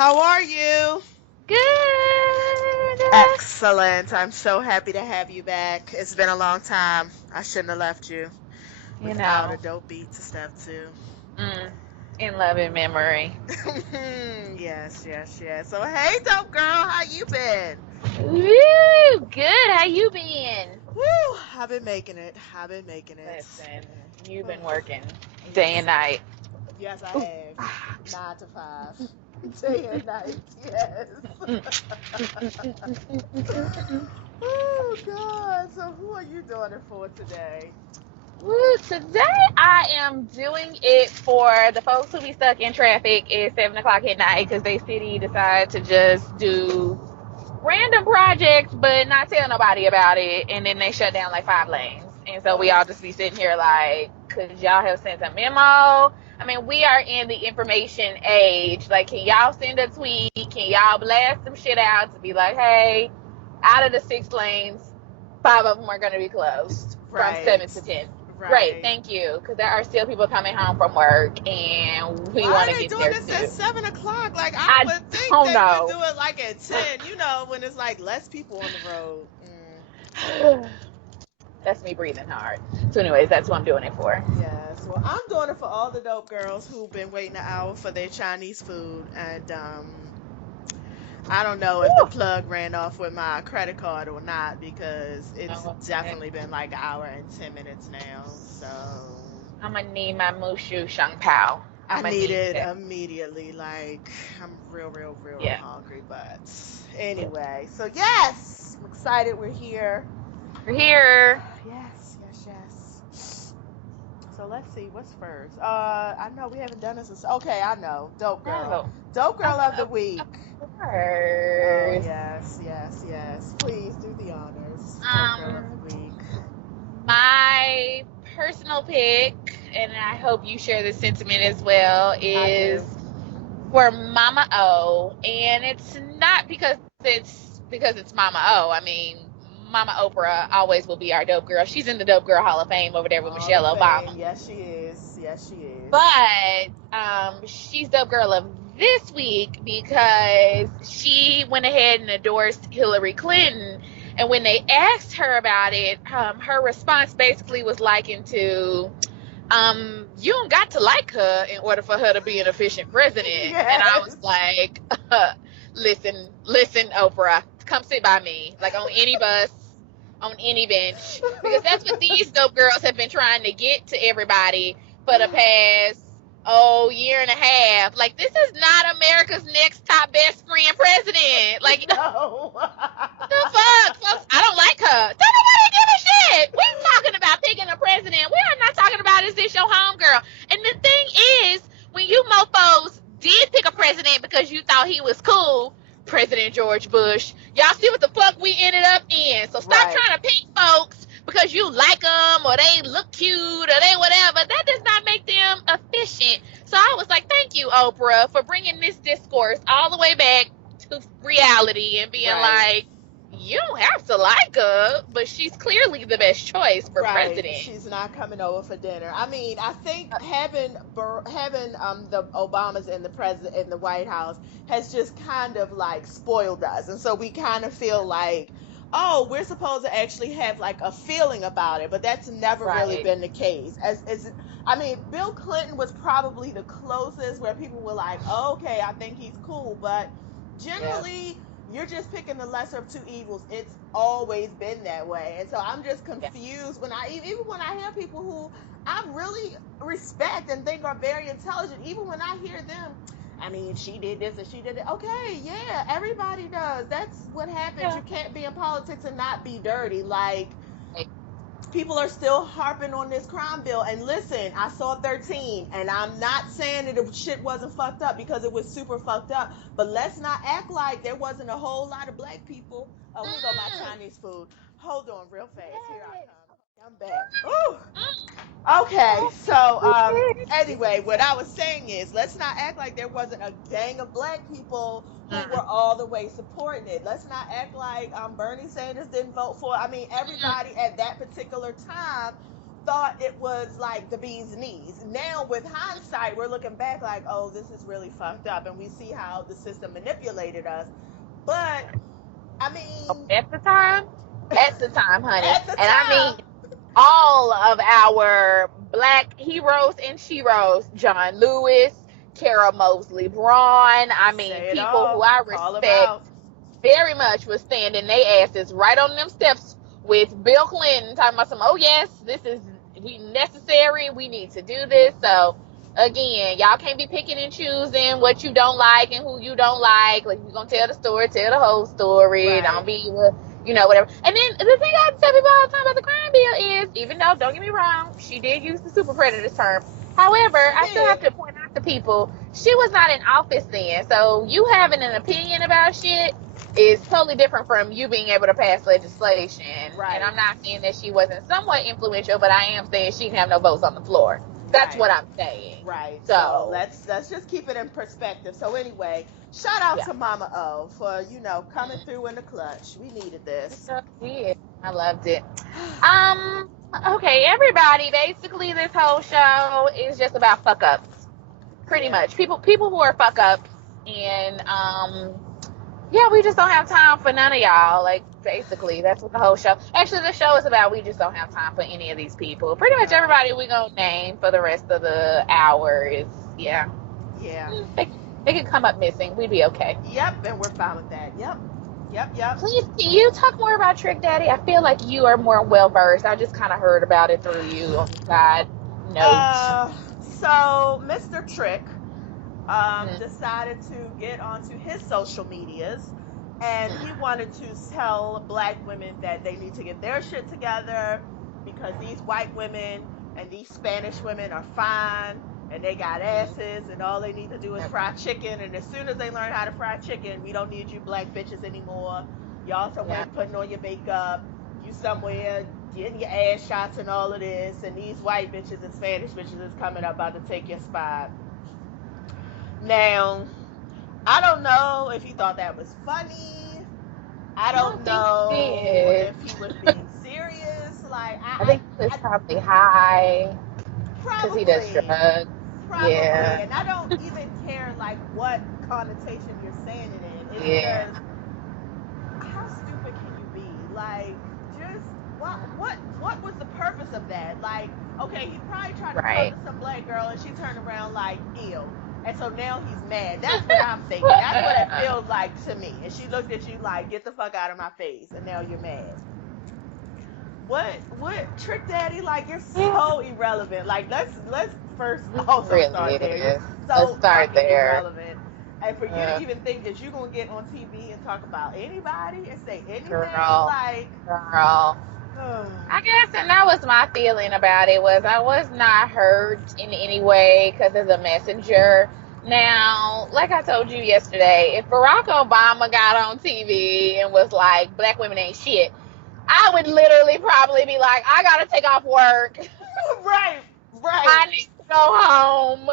How are you? Good. Excellent. I'm so happy to have you back. It's been a long time. I shouldn't have left you You without a know, dope beat to step to. mm, in love and memory. Yes, yes, yes. So, hey, dope girl, how you been? Woo, good. How you been? Woo, I've been making it. I've been making it. Listen, you've been working day and Yes, night. yes, I Ooh. have. 9 to 5. Day and night, yes. Oh, God. So, who are you doing it for today? Woo, today I am doing it for the folks who be stuck in traffic at 7 o'clock at night because they city decide to just do random projects but not tell nobody about it, and then they shut down like 5 lanes, and so we Oh, all just be sitting here like, could y'all have sent a memo? I mean, we are in the information age. Like, can y'all send a tweet? Can y'all blast some shit out to be like, hey, out of the 6 lanes, 5 of them are going to be closed from right. 7 to 10. Great, Right. thank you, because there are still people coming home from work and we Why want are to they get doing there this at too. 7 o'clock? Like, I I would think don't they would know. do it like at 10, when it's like less people on the road. That's me breathing hard. So, anyways, that's what I'm doing it for. Yes. Well, I'm doing it for all the dope girls who've been waiting an hour for their Chinese food. And I don't know if the Whew. plug ran off with my credit card or not because it's No, definitely been like an hour and 10 minutes now. So I'm gonna need my Mushu Shang Pao. I I'm gonna need need it that. immediately. Like, I'm real Yeah, hungry. But anyway, so yes, I'm excited we're here. we're here. Yes, yes, yes. So let's see what's first. I know we haven't done this. Okay, I know. Dope girl. No, Dope of, girl of the of week. Oh course. yes, yes, yes. Please do the honors. Dope girl of the Um, week. my personal pick, and I hope you share this sentiment as well, I is do. for Mama O, and it's not because it's Mama O. I mean, Mama Oprah always will be our dope girl. She's in the Dope Girl Hall of Fame over there with Hall Michelle of Fame. Obama. Yes, she is. Yes, she is. But she's Dope Girl of this week because she went ahead and endorsed Hillary Clinton. And when they asked her about it, her response basically was likened to, you don't got to like her in order for her to be an efficient president. And I was Yes. like, listen, Oprah, come sit by me, like on any bus, on any bench, because that's what these dope girls have been trying to get to everybody for the past year and a half. Like, this is not America's next top best friend president. Like, No. what the fuck, folks? I don't like her. Don't nobody give a shit. We're talking about picking a president. We are not talking about is this your homegirl. And the thing is, when you mofos did pick a president because you thought he was cool, President George Bush, y'all see what the fuck we ended up in. So stop Right. trying to pick folks because you like them or they look cute or they whatever. That does not make them efficient. So I was like, thank you, Oprah, for bringing this discourse all the way back to reality and being Right. like, you don't have to like her, but she's clearly the best choice for Right. president. She's not coming over for dinner. I mean, I think having the Obamas in the president in the White House has just kind of like spoiled us. And so we kind of feel like, oh, we're supposed to actually have like a feeling about it, but that's never really Right. been the case. As I mean, Bill Clinton was probably the closest where people were like, oh, okay, I think he's cool, but Yeah. generally you're just picking the lesser of two evils. It's always been that way. And so I'm just Yeah. confused when even when I hear people who I really respect and think are very intelligent, even when I hear them, I mean, she did this and she did it. Okay, yeah, everybody does. That's what happens. Yeah. You can't be in politics and not be dirty. Like, Right. people are still harping on this crime bill. And listen, I saw 13, and I'm not saying that the shit wasn't fucked up because it was super fucked up. But let's not act like there wasn't a whole lot of black people. Oh, here go my Mm. Chinese food. Hold on, real fast. Here I Yay. come. I'm back. Ooh. Okay, so anyway, what I was saying is let's not act like there wasn't a gang of black people who were Mm. all the way supporting it. Let's not act like Bernie Sanders didn't vote for it. I mean, Mm. everybody at that particular time thought it was like the bee's knees. Now with hindsight, we're looking back like, oh, this is really fucked up, and we see how the system manipulated us. But I mean, At the time, honey. at the And I mean, time, all of our black heroes and sheroes, John Lewis, Kara Mosley Braun, I mean, say it people who all, I call them respect out. very much was standing their asses right on them steps with Bill Clinton talking about some, oh yes, this is necessary, we need to do this. So again, y'all can't be picking and choosing what you don't like and who you don't like. Like, you're gonna tell the story, tell the whole story. Right. Don't be whatever. And then the thing I tell people all the time about the crime bill is, even though, don't get me wrong, she did use the super predators term. However, I still have to point out to people, she was not in office then. So you having an opinion about shit is totally different from you being able to pass legislation. Right. And I'm not saying that she wasn't somewhat influential, but I am saying she didn't have no votes on the floor. That's what I'm saying. Right. So let's just keep it in perspective. So anyway, shout out to Mama O for, coming through in the clutch. We needed this. Yeah, I loved it. Okay, everybody, basically this whole show is just about fuck ups. Pretty much. People who are fuck ups, and we just don't have time for none of y'all. Like, basically, that's what the whole show. Actually, the show is about. We just don't have time for any of these people. Pretty much everybody we gonna name for the rest of the hour is They could come up missing. We'd be okay. Yep, and we're fine with that. Yep. Please, can you talk more about Trick Daddy? I feel like you are more well versed. I just kind of heard about it through you on the side note. So Mr. Trick decided to get onto his social medias, and he wanted to tell black women that they need to get their shit together because these white women and these Spanish women are fine and they got asses and all they need to do is fry chicken, and as soon as they learn how to fry chicken, we don't need you black bitches anymore. Y'all somewhere putting on your makeup, you somewhere getting your ass shots and all of this, and these white bitches and Spanish bitches is coming up about to take your spot. Now, I don't know if he thought that was funny. I don't know if he was being serious. Like, I think he was probably high because he does drugs. Probably, and I don't even care like what connotation you're saying it in. It's just, how stupid can you be? Like, just what was the purpose of that? Like, okay, he probably tried to talk to some black girl and she turned around like, ew. And so now he's mad. That's what I'm thinking. That's what it feels like to me. And she looked at you like, get the fuck out of my face. And now you're mad. What Trick Daddy? Like, you're so irrelevant. Like, let's first also really start there. You're so let's start there. Irrelevant. And for you to even think that you're gonna get on TV and talk about anybody and say anything, girl. I guess, and that was my feeling about it, was I was not hurt in any way because of the messenger. Now, like I told you yesterday, if Barack Obama got on TV and was like, black women ain't shit, I would literally probably be like, I gotta take off work. Right. I need to go home.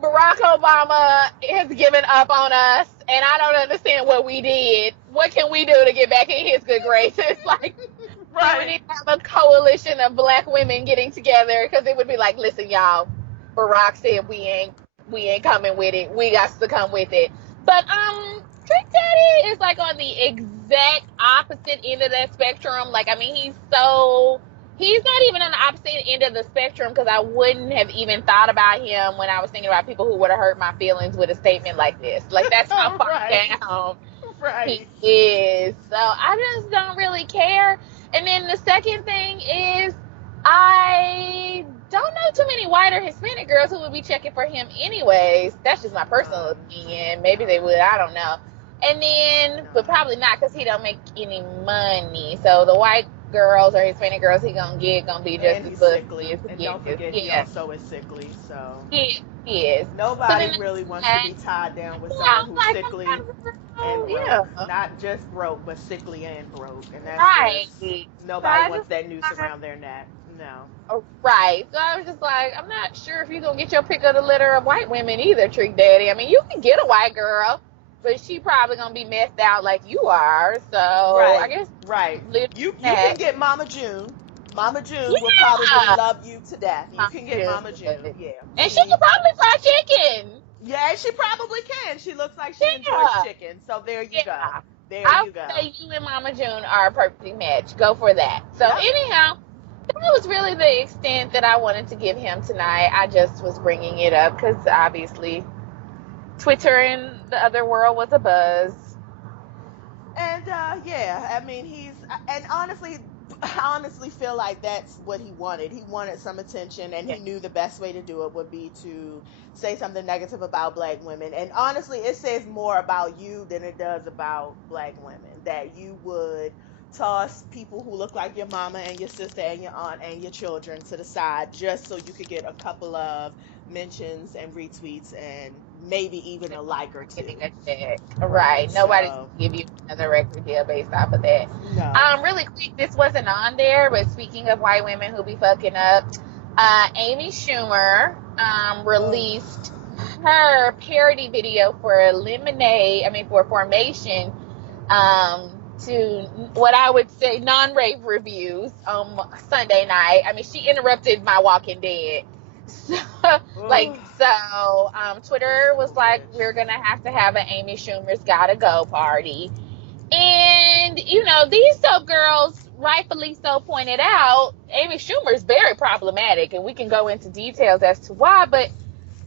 Barack Obama has given up on us, and I don't understand what we did. What can we do to get back in his good graces? Like, we need to have a coalition of black women getting together, because it would be like, listen, y'all, Barack said we ain't coming with it. We got to come with it. But Trick Daddy is like on the exact opposite end of that spectrum. Like, I mean, he's not even on the opposite end of the spectrum, because I wouldn't have even thought about him when I was thinking about people who would have hurt my feelings with a statement like this. Like, that's how far down he is. So I just don't really care. And then the second thing is, I don't know too many white or Hispanic girls who would be checking for him anyways. That's just my personal opinion. Maybe they would. I don't know. And then, but probably not, because he don't make any money. So the white girls or Hispanic girls he gonna be just as sickly. And don't forget, he also is sickly. So he is. Nobody really wants to be tied down with someone who's sickly and broke. Not just broke, but sickly and broke. And that's just, nobody wants that noose around their neck. No. Right. So I was just like, I'm not sure if you're gonna get your pick of the litter of white women either, Trick Daddy. I mean, you can get a white girl, but she probably gonna be messed out like you are. So I guess you can get Mama June. Mama June will probably Yeah. love you to death. You Mama can get June Mama June. would. Yeah. And she could probably fry chicken. Yeah, she probably can. She looks like she enjoys Yeah. chicken. So there you go. Yeah. There I you would go. say you and Mama June are a perfect match. Go for that. So Yep. anyhow, that was really the extent that I wanted to give him tonight. I just was bringing it up because obviously Twitter and the other world was a buzz. And yeah, I mean and honestly, I honestly feel like that's what he wanted. He wanted some attention, and Yeah. he knew the best way to do it would be to say something negative about black women. And honestly, it says more about you than it does about black women, that you would toss people who look like your mama and your sister and your aunt and your children to the side just so you could get a couple of mentions and retweets and maybe even a like or Getting two. a check. Right. Right. Nobody's So, gonna give you another record deal based off of that. no. Really quick, this wasn't on there, but speaking of white women who be fucking up, Amy Schumer Ugh. released her parody video for Lemonade, I mean for Formation, to what I would say non-rave reviews Sunday night. I mean, she interrupted my Walking Dead. So, like, Ugh. Twitter was Evil like, bitch. we're gonna have to have an Amy Schumer's Gotta Go party. And, these soap girls, rightfully so, pointed out Amy Schumer is very problematic, and we can go into details as to why. But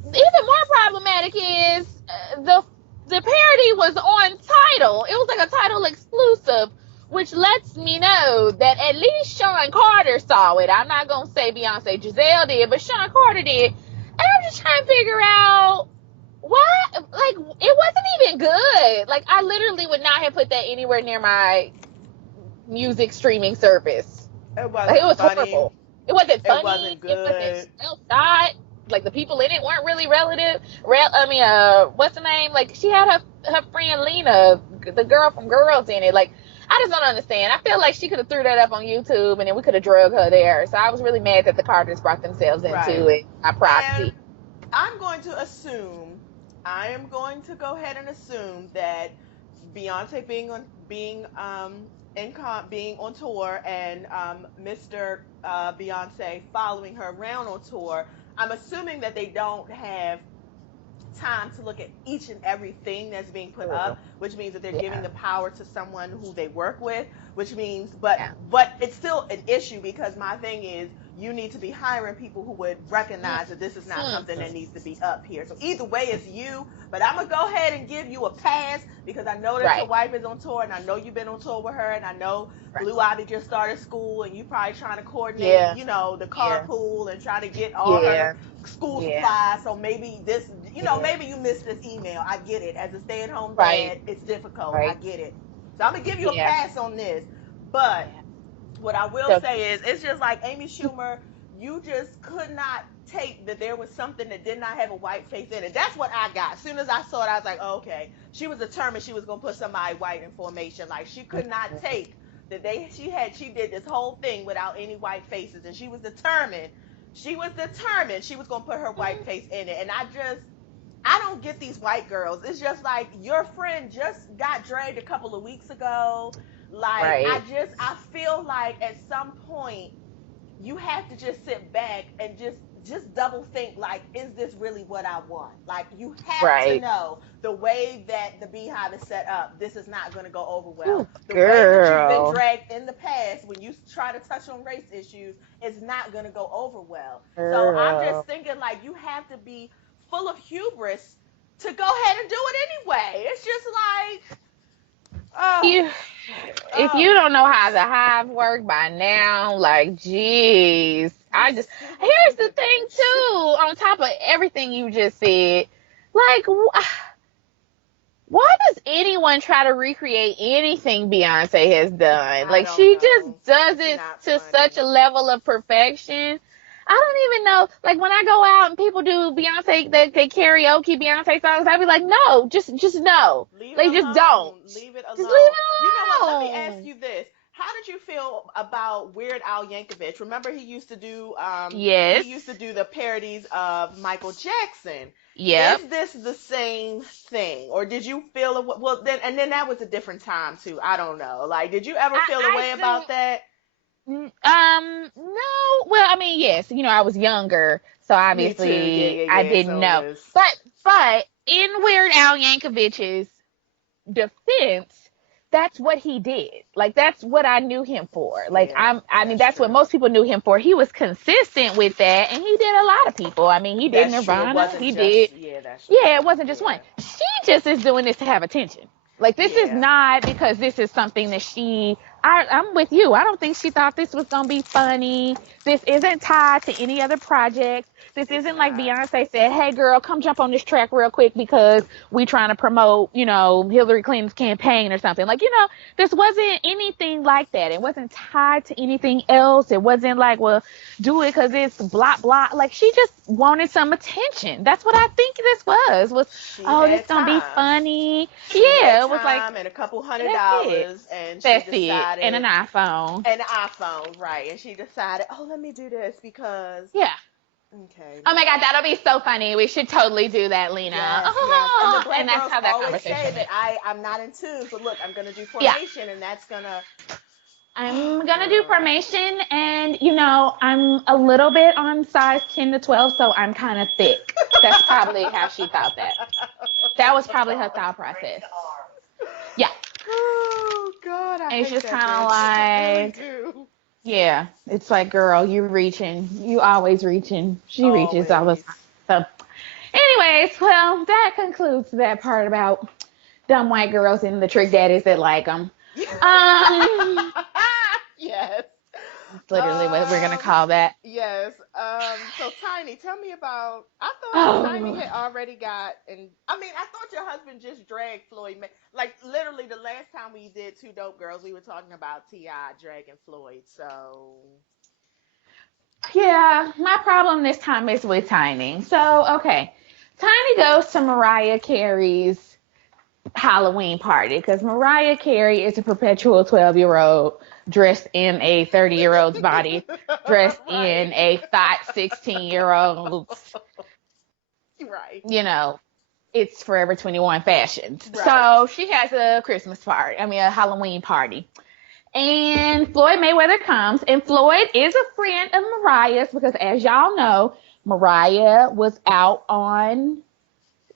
even more problematic is the parody was on Tidal. It was like a Tidal exclusive, which lets me know that at least Sean Carter saw it. I'm not gonna say Beyonce Giselle did, but Sean Carter did. And I'm just trying to figure out why. Like, it wasn't even good. Like, I literally would not have put that anywhere near my music streaming service. It Like, it wasn't was funny. horrible. It wasn't It funny. wasn't It wasn't good. well shot. Like, the people in it weren't really relative. What's her name? Like, she had her friend Lena, the girl from Girls, in it. Like, I just don't understand. I feel like she could have threw that up on YouTube, and then we could have drug her there. So I was really mad that the Carters brought themselves into Right. it by And proxy. I'm going to assume, I am going to go ahead and assume that Beyonce being on tour and Mr. Beyonce following her around on tour, I'm assuming that they don't have time to look at each and everything that's being put up, which means that they're giving Yeah. the power to someone who they work with, which means Yeah. but it's still an issue because my thing is you need to be hiring people who would recognize that this is not something that needs to be up here. So either way it's you, but I'm gonna go ahead and give you a pass because I know that your Right. wife is on tour and I know you've been on tour with her and I know Right. Blue Ivy just started school and you probably trying to coordinate, Yeah. the Yeah. carpool and trying to get all Yeah. her school Yeah. supplies. So maybe this, Yeah. maybe you missed this email. I get it. As a stay-at-home Right. dad, it's difficult. I Right. get it. So I'm gonna give you a Yeah. pass on this. But Yeah. what I will So, say is, it's just like Amy Schumer. You just could not take that there was something that did not have a white face in it. That's what I got. As soon as I saw it, I was like, oh, okay. She was determined she was gonna put somebody white in formation. Like she could not take that she did this whole thing without any white faces, and she was determined. She was gonna put her white face in it, and I don't get these white girls. It's just like your friend just got dragged a couple of weeks ago. Like right. I feel like at some point you have to just sit back and just double think, like, is this really what I want? Like, you have to Right. know the way that the Beehive is set up, this is not going to go over well. Ooh, The way that you've been girl. dragged in the past when you try to touch on race issues is not going to go over well. So I'm just Girl. thinking, like, you have to be full of hubris to go ahead and do it anyway. It's just like, oh, You, if oh, you don't know how the hive work by now, like, geez. you Here's the stupid thing, bitch. too, on top of everything you just said. Like, why does anyone try to recreate anything Beyonce has done? I Like, don't she just know. does It's it not to such funny. a level of perfection. I don't even know. Like, when I go out and people do Beyonce, they karaoke Beyonce songs, I be like, no, just no. Leave it Like, just don't. alone. Leave it Just leave alone. You know it what? Let me ask alone. you this. How did you feel about Weird Al Yankovic? Remember he Yes. used to do the parodies of Michael Jackson. Yep. Is this the same thing? Or did you feel well then, and then that was a different time too. I don't know. Like, did you ever feel a I way about don't. that? No. Well, I mean, yes. I was younger, so Me too. Yeah, obviously yeah, I yeah. didn't So it know. was. But in Weird Al Yankovic's defense, that's what he did. Like, that's what I knew him for. Like, Yeah, I mean, that's that's what true. most people knew him for. He was consistent with that, and he did a lot of people. I mean, he did That's true. It Nirvana. wasn't He just. did, Yeah, that's yeah, true. it wasn't just one. Yeah. She just is doing this to have attention. Like, this is Yeah. not because this is something that I'm with you. I don't think she thought this was going to be funny. This isn't tied to any other project. This It's isn't like not. Beyonce said, hey, girl, come jump on this track real quick because we trying to promote, Hillary Clinton's campaign or something. Like, this wasn't anything like that. It wasn't tied to anything else. It wasn't like, well, do it because it's blah, blah. Like, she just wanted some attention. That's what I think this was, She oh, this had going to be time. funny. She had Yeah, it was like, time and a couple hundred that's it. dollars, and she That's it. And an decided, iPhone. an iPhone, right? And she decided, oh, let me do this because, Yeah. okay, Oh my God, no. that'll be so funny. We should totally do that, Lena. Yes, yes. And the Oh, black and that's girls how that always conversation say that went. I'm not in tune. So look, I'm gonna do Yeah. formation, and that's gonna. Oh, I'm gonna do girl. formation, and I'm a little bit on size 10 to 12, so I'm kind of thick. That's probably how she thought that. That was probably her thought process. Yeah. Oh God, I And it's hate just that kind of bitch. I really like, do. yeah, it's like, girl, you reaching. You always reaching. She reaches all the Always. time. So, anyways, well, that concludes that part about dumb white girls and the trick daddies that like them. Um, Yes. That's literally what we're gonna Um. call that. Yes. So Tiny, tell me about. I thought Tiny Oh, had already got, and I mean, I thought your husband just dragged Floyd. Like literally, the last time we did Two Dope Girls, we were talking about Ti dragging Floyd. So. yeah. My problem this time is with Tiny. So, okay, Tiny goes to Mariah Carey's Halloween party because Mariah Carey is a perpetual 12-year-old dressed in a 30-year-old's body, dressed Right. in a thought 16-year-old's, Right. you know, it's Forever 21 fashions. Right. So she has a Christmas party, I mean, a Halloween party. And Floyd Mayweather comes, and Floyd is a friend of Mariah's because, as y'all know, Mariah was out on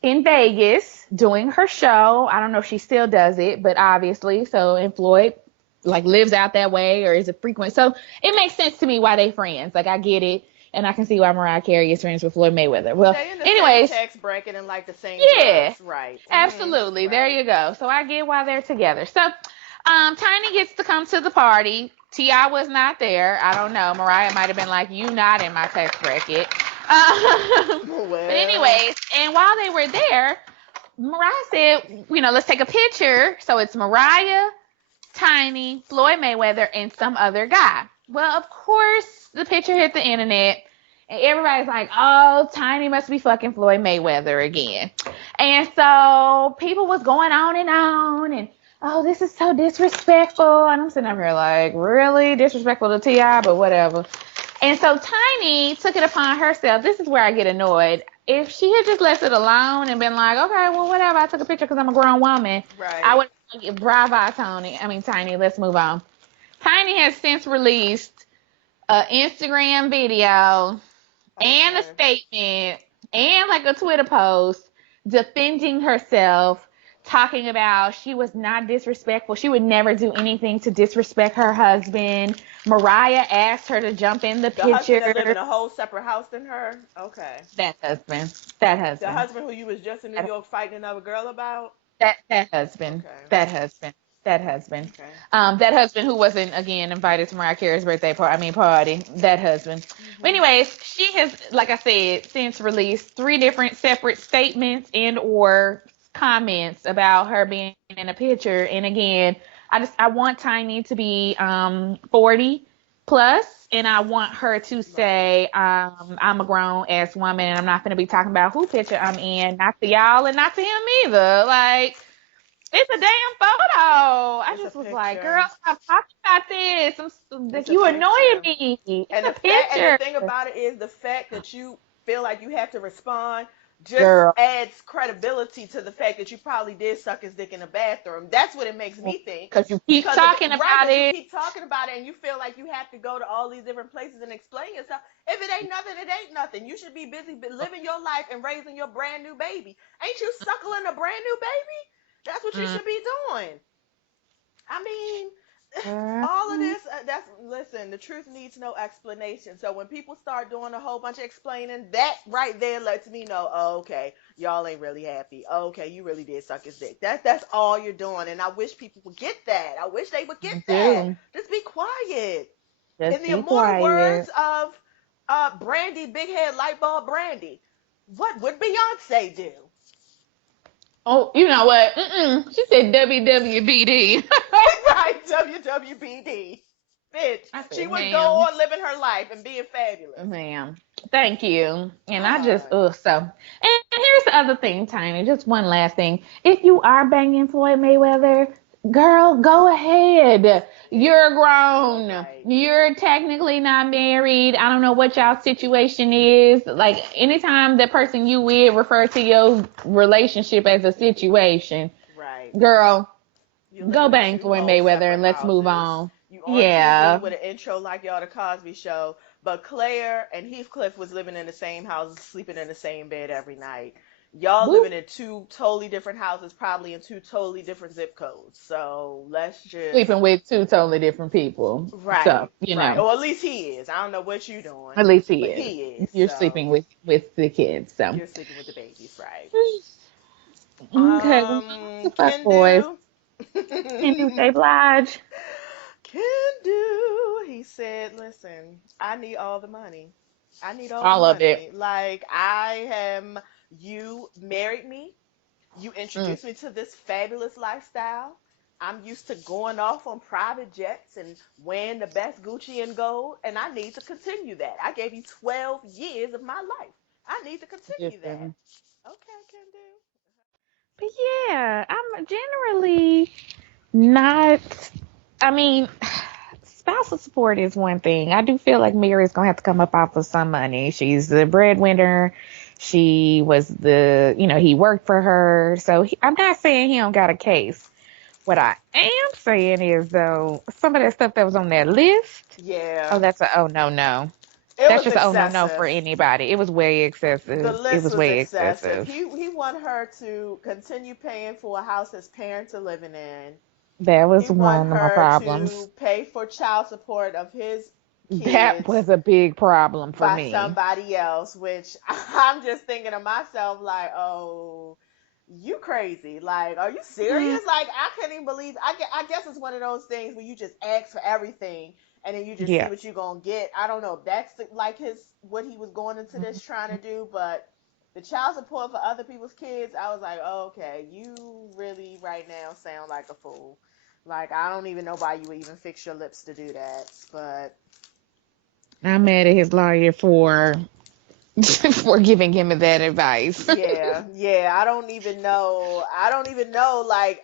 in Vegas doing her show. I don't know if she still does it, but obviously, so and Floyd like lives out that way or is a frequent. So it makes sense to me why they friends. Like I get it, and I can see why Mariah Carey is friends with Floyd Mayweather. Well, Well, they in the same anyways, tax bracket and like the same yeah, drugs. Right. absolutely. There Right. you go. So I get why they're together. So Tiny gets to come to the party. Ti was not there. I don't know. Mariah might have been like, "You not in my tax bracket." But Well. anyways, and while they were there, Mariah said, let's take a picture. So it's Mariah, Tiny, Floyd Mayweather, and some other guy. Well, of course, the picture hit the internet, and everybody's like, oh, Tiny must be fucking Floyd Mayweather again. And so people was going on, and oh, this is so disrespectful. And I'm sitting up here like, really disrespectful to T.I., but whatever. And so Tiny took it upon herself. This is where I get annoyed. If she had just left it alone and been like, okay, well, whatever, I took a picture because I'm a grown woman, I Right. would have bravo, Tiny, let's move on. Tiny has since released an Instagram video and a Okay. statement and like a Twitter post defending herself, talking about she was not disrespectful. She would never do anything to disrespect her husband. Mariah asked her to jump in the The husband that live in picture. a whole separate house than her. Okay. That husband. That The husband. husband who you was just in New That York fighting another girl about. that husband. Okay. That husband. That husband. Okay. That husband who wasn't again invited to Mariah Carey's birthday party. Party. That husband. But Mhm. anyways, she has, like I said, since released 3 different separate statements and or comments about her being in a picture. And again, I want Tiny to be 40 plus, and I want her to Right. say I'm a grown ass woman, and I'm not going to be talking about who picture I'm in, not to y'all and not to him either. Like, it's a damn photo. I It's a just was like, girl, picture. stop talking about this. It's a You annoying picture. me. It's And a the fact and the picture. thing about it is the fact that you feel like you have to respond. just Girl, adds credibility to the fact that you probably did suck his dick in the bathroom. That's what it makes me think. because you keep Because of talking right, about because you it. keep talking about it and you feel like you have to go to all these different places and explain yourself. If it ain't nothing, it ain't nothing. You should be busy living your life and raising your brand new baby. Ain't you suckling a brand new baby? That's what you Mm, should be doing. I mean, girl. all of this, that's, listen, the truth needs no explanation. So when people start doing a whole bunch of explaining, that right there lets me know, oh, okay, y'all ain't really happy. Oh, okay, you really did suck his dick. That's all you're doing. And I wish people would get that. I wish they would get You that. do. Just be quiet. In Just the be immortal quiet. words of Brandy, Big Head Lightbulb Brandy, what would Beyonce do? Oh, you know what? Mm-mm. She said WWBD. Right, WWBD. Bitch. I She said, would go ma'am. on living her life and being fabulous. Ma'am, thank you. And I just, God. so. And here's the other thing, Tiny. Just one last thing. If you are banging Floyd Mayweather, girl, go ahead. Yeah. You're grown. Right. You're technically not married. I don't know what y'all situation is. Like, anytime the person you with refer to your relationship as a situation, Right. girl, You're go living in bang two Floyd whole Mayweather separate and let's move houses. on. You on TV Yeah. with an intro like y'all the Cosby Show, but Claire and Heathcliff was living in the same house, sleeping in the same bed every night. Y'all Woo. living in two totally different houses, probably in two totally different zip codes. So let's just Sleeping with two totally different people. So, right, you right. know, Or at least he is. I don't know what you doing, at least he but is. he is. You're So sleeping with the kids. So, you're sleeping with the babies, right? okay, well, the fuck Can boys do. can do they oblige. Can do. He said, listen, I need all the money. I need all the All of it. money. Like, I am, you married me. You Mm, introduced me to this fabulous lifestyle. I'm used to going off on private jets and wearing the best Gucci and gold, and I need to continue that. I gave you 12 years of my life. I need to continue that. different. Okay, can do. But yeah, I'm generally not. I mean, spousal support is one thing. I do feel like Mary's gonna have to come up off of some money. She's the breadwinner. She was he worked for her. So I'm not saying he don't got a case. What I am saying is, though, some of that stuff that was on that list, oh, Yeah, that's a oh no no. it That's was just a oh no no for excessive. anybody. It was way The excessive. It list was was way excessive. excessive. He wanted her to continue paying for a house his parents are living in. That He was wanted one of my her problems. to pay for child support of his That kids was a big problem for by me. somebody else, which I'm just thinking to myself, like, oh, you crazy. Like, are you Mm, serious? Like, I can't even believe, I guess it's one of those things where you just ask for everything and then you just see yeah. what you're going to get. I don't know if that's like what he was going into this trying to do, but the child support for other people's kids, I was like, oh, okay, you really right now sound like a fool. Like, I don't even know why you would even fix your lips to do that, but I'm mad at his lawyer for for giving him that advice. yeah, yeah. I don't even know. I don't even know. Like,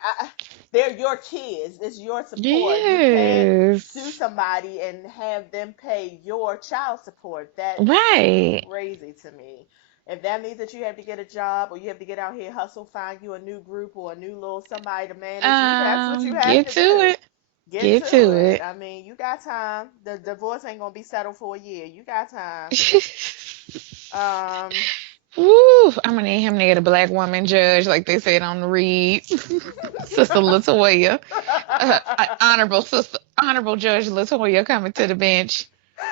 they're your kids. It's your support. You can't sue Yes. somebody and have them pay your child support. That's Right. crazy to me. If that means that you have to get a job or you have to get out here hustle, find you a new group or a new little somebody to manage you, that's what you have Get to to do. it. Get Get to to it. it. I mean, you got time. The divorce ain't gonna be settled for a year. You got time. Um. Woo! I'm gonna need him to get a black woman judge, like they said on the read. Sister Latoya, honorable Judge Latoya coming to the bench.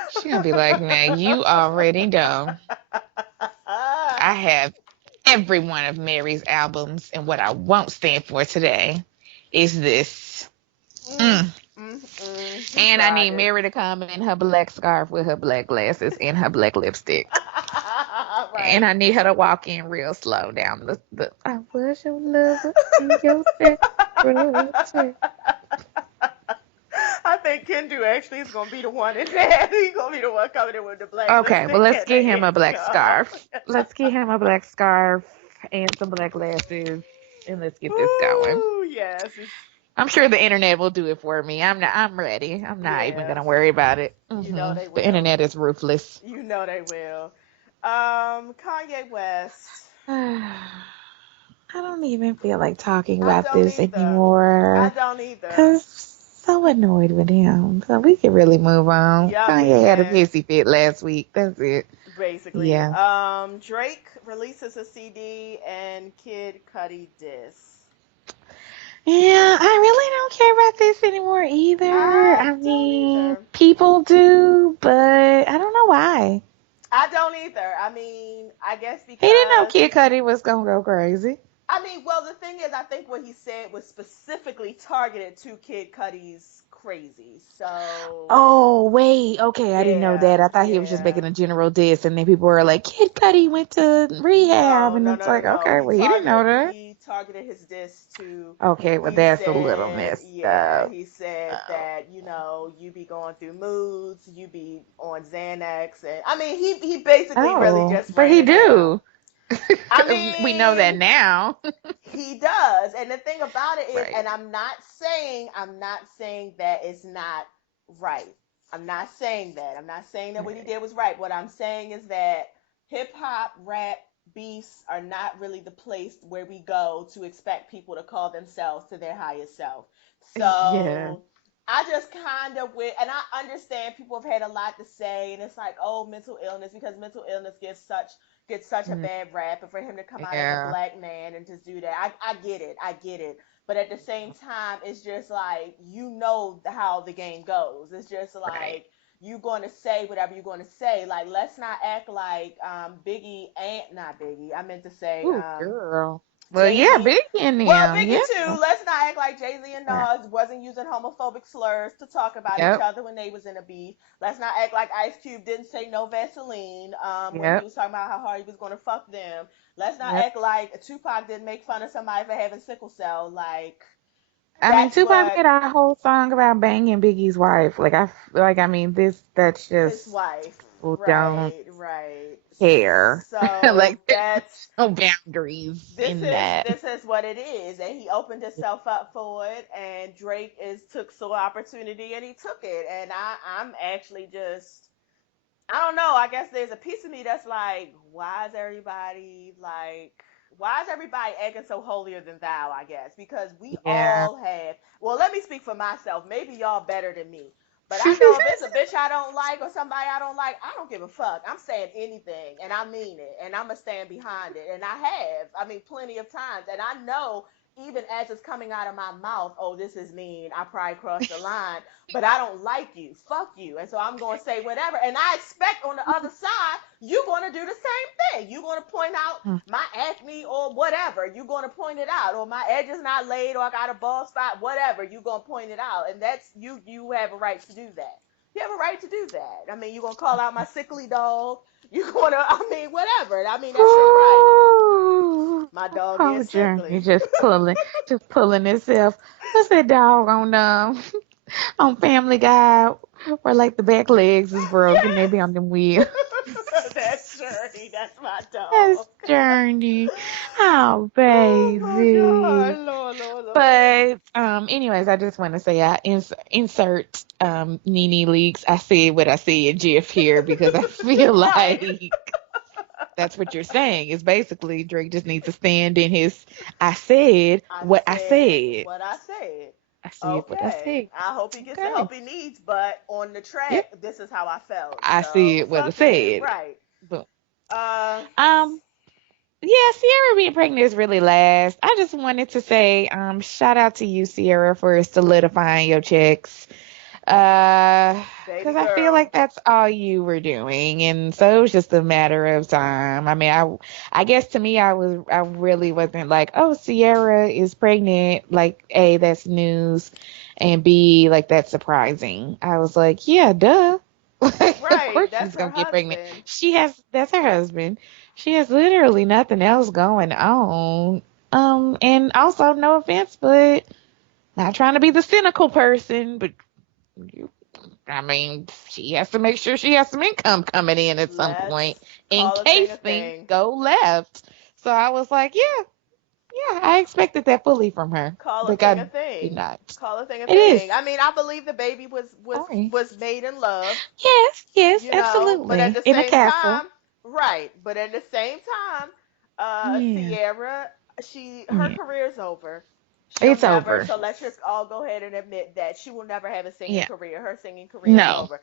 She gonna be like, "Now you already know. I have every one of Mary's albums, and what I won't stand for today is this. Mm, Mm. he And I need tried it. Mary to come in her black scarf with her black glasses and her black lipstick." And Right. I need her to walk in real slow down the I was your lover and your secretary. I think Kendu actually is gonna be the one in that. He's gonna be the one coming in with the black Okay, well lipstick let's and the get him a head black scarf. scarf. Let's get him a black scarf and some black glasses and let's get this going. Ooh, yes. I'm sure the internet will do it for me. I'm ready. I'm not even Yeah. gonna worry about it. You know they The will. internet is ruthless. You know they will. Kanye West. I don't even feel like talking I about don't this either. I anymore. don't either. Cause so annoyed with him. So we can really move on. Yep, we Kanye had a can. pissy fit last week. That's it. Basically. Yeah. Drake releases a CD and Kid Cudi diss. Yeah, I really don't care about this anymore either. I I don't mean, either. people do, but I don't know why. I don't either. I mean, I guess He didn't know because Kid Cudi was gonna go crazy. well, the thing is, I think what he said was specifically targeted to Kid Cudi's crazy. So, Oh, wait. Okay, I didn't know that. yeah, I thought he was just yeah. making a general diss, and then people were like, Kid Cudi went to rehab, No, and no, it's no, no, like, no. okay, well, he didn't know that. He targeted his diss to Okay, well, he that's a little said, messed yeah, up. he said Oh, that, you be going through moods, you be on Xanax, and I mean he basically really oh, just but ran he it down. do. I 'Cause we know that mean, now. he does. And the thing about it is, Right, and I'm not saying that it's not right. I'm not saying that. I'm not saying that what he right. did was right. What I'm saying is that hip hop, rap, beefs are not really the place where we go to expect people to call themselves to their highest self. Yeah, So I just kind of went, and I understand people have had a lot to say, and it's like, oh, mental illness, because mental illness gets such a mm, bad rap, and for him to come out as a yeah, black man and just do that, I get it, I get it. But at the same time, it's just like, how the game goes. It's just right. like, you're going to say whatever you're going to say. Like, let's not act like Biggie ain't not Biggie. I meant to say Ooh, girl. Well, Jay yeah, Z. big in Well, them. Biggie Yeah, too. Let's not act like Jay Z and yeah, Nas wasn't using homophobic slurs to talk about each yep, other when they was in a beef. Let's not act like Ice Cube didn't say no Vaseline when he yep, was talking about how hard he was going to fuck them. Let's not yep. act like Tupac didn't make fun of somebody for having sickle cell. Like, I mean, that's Tupac what did a whole song about banging Biggie's wife. I mean, that's his just wife. people don't Right, right. care. So Like, that's there's no boundaries this in is that. this is what it is, and he opened himself up for it, and Drake is took so opportunity and he took it, and I'm actually just, I don't know, I guess there's a piece of me that's like, why is everybody acting so holier than thou, I guess, because we Yeah. all have, well, let me speak for myself, maybe y'all better than me, but I know if it's a bitch I don't like or somebody I don't like, I don't give a fuck. I'm saying anything and I mean it and I'm gonna stand behind it. And I have, I mean, plenty of times. And I know even as it's coming out of my mouth, oh, this is mean. I probably crossed the line, but I don't like you. Fuck you. And so I'm gonna say whatever. And I expect on the other side, you're gonna do the same thing. You're gonna point out my acne or whatever. You're gonna point it out. Or my edge is not laid or I got a bald spot, whatever. You're gonna point it out. And that's you have a right to do that. You have a right to do that. I mean, you're gonna call out my sickly dog. You're gonna, I mean, whatever. I mean, that's your right. Ooh, My dog oh, is Journey, sickly. just pulling itself. What's that dog on on Family Guy, where like the back legs is broken? They Yes, be on them wheels. that's Shirley. That's my That's dog. Journey. Oh, Oh my baby. God, Lord, Lord, Lord. But anyways, I just want to say I insert Nene Leaks. I said what I said, Jeff here because I feel Right. like that's what you're saying. Is basically Drake just needs to stand in his. I said I what I said said. what I said. I said what I Okay. said. I hope he gets the Okay. help he needs, but on the Yep. track, this is how I felt. I So said what I fuck him. said. Right. But Uh um. Yeah, Sierra being pregnant is really last. I just wanted to say, shout out to you, Sierra, for solidifying your checks. baby Because I feel girl. like that's all you were doing, and so it was just a matter of time. I mean, I guess to me, I really wasn't like, oh, Sierra is pregnant. Like, A, that's news, and B, like that's surprising. I was like, yeah, duh. Like, of Right. course That's she's her gonna get pregnant. husband. That's her husband. She has literally nothing else going on. And also, no offense, but not trying to be the cynical person, but you I mean, she has to make sure she has some income coming in at some point Let's in call a thing case a things thing. go left. So I was like, yeah, yeah, I expected that fully from her. Call a Like thing I a did thing. not. Call a thing a It is. thing. I mean, I believe the baby Sorry. was made in love, Yes, yes, but at absolutely. the In a same castle. time, right, but at the same time, Yeah. Ciara, her Yeah. career's over. She'll It's never. over. So let's just all go ahead and admit that she will never have a singing Yeah. career. Her singing career is No, over.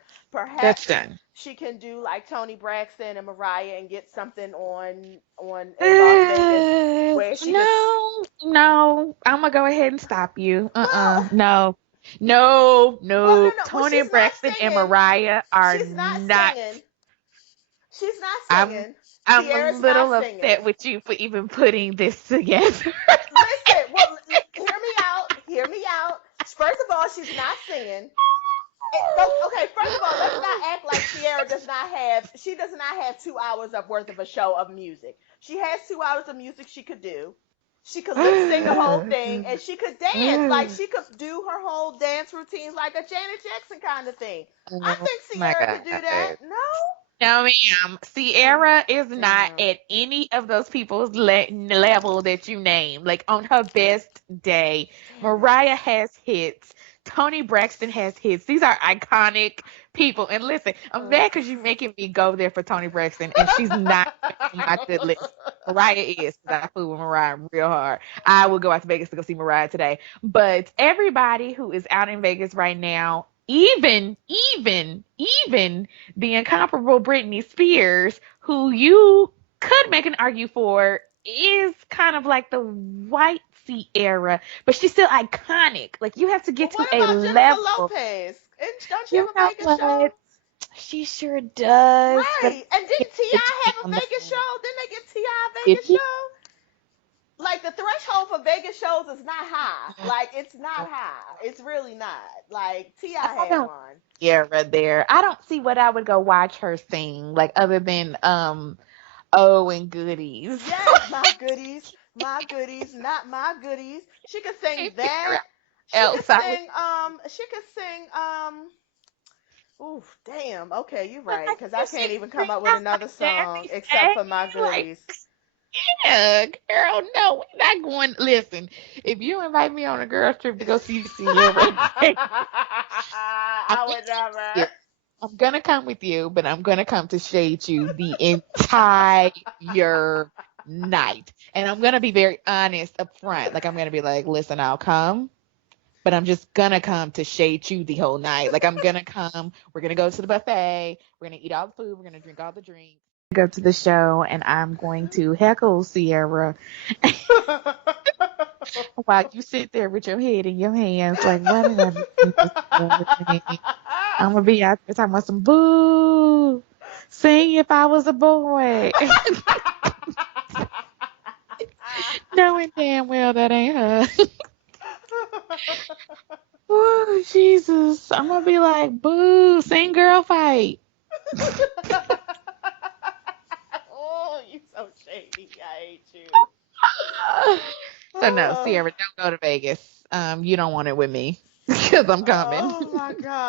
that's Perhaps done. she can do like Toni Braxton and Mariah and get something on in Las Vegas where she could. No. I'm gonna go ahead and stop you. Well, No. well, no, No. no. Well, Tony she's not Braxton and singing. Mariah are She's not not. singing. She's not I'm singing. I'm a Ciara's not little singing. upset with you for even putting this together. Listen, well, hear me out. Hear me out. First of all, she's not singing. Okay, first of all, let's not act like Ciara does not have. She does not have 2 hours of worth of a show of music. She has 2 hours of music she could do. She could lip sync the whole thing, and she could dance. Like she could do her whole dance routines like a Janet Jackson kind of thing. I Oh think my Ciara God. could do that. No. No, ma'am. Oh, Sierra is not damn. at any of those people's level that you name. Like on her best day, Damn it. Mariah has hits. Tony Braxton has hits. These are iconic people. And listen, I'm Ugh. mad because you're making me go there for Tony Braxton, and she's not on my good list. Mariah is, because I fool with Mariah real hard. I will go out to Vegas to go see Mariah today. But everybody who is out in Vegas right now, even the incomparable Britney Spears, who you could make an argue for, is kind of like the white Sierra, but she's still iconic. Like you have to Well, get to what a about Jennifer level. Lopez? And don't she You have a know Vegas show? what? She sure does, but Right. And I didn't can't T.I. get have a on the Vegas phone. show? Didn't they get T.I. a Did Vegas he? show? Like the threshold for Vegas shows is not high. Like it's not high. It's really not. Like T.I. I had don't one. Sierra there. I don't see what I would go watch her sing, like other than Oh and Goodies. Yes, my goodies, my goodies, not my goodies. She could sing Can't figure that. out else. I would She could sing oof, damn. Okay, you're but right, like because I if she can't even sing come up with out another like song Jazzy except Jay, for my like goodies. yeah, girl, no, we're not going. Listen, if you invite me on a girls trip to go see Sierra, I'm I gonna would come with you. never. I'm gonna come with you, but I'm gonna come to shade you the entire night. And I'm gonna be very honest up front. Like I'm gonna be like, listen, I'll come, but I'm just gonna come to shade you the whole night. Like I'm gonna come, we're gonna go to the buffet, we're gonna eat all the food, we're gonna drink all the drinks. Go to the show and I'm going to heckle Sierra while you sit there with your head in your hands, like, why did I do this the other day? I'm gonna be out there talking about some boo. Sing if I was a boy. Knowing damn well that ain't her. Oh, Jesus. I'm gonna be like, boo, sing girl fight. Oh, you so shady. I hate you. So no, Oh, Sierra, don't go to Vegas. You don't want it with me. Because I'm coming. oh my God.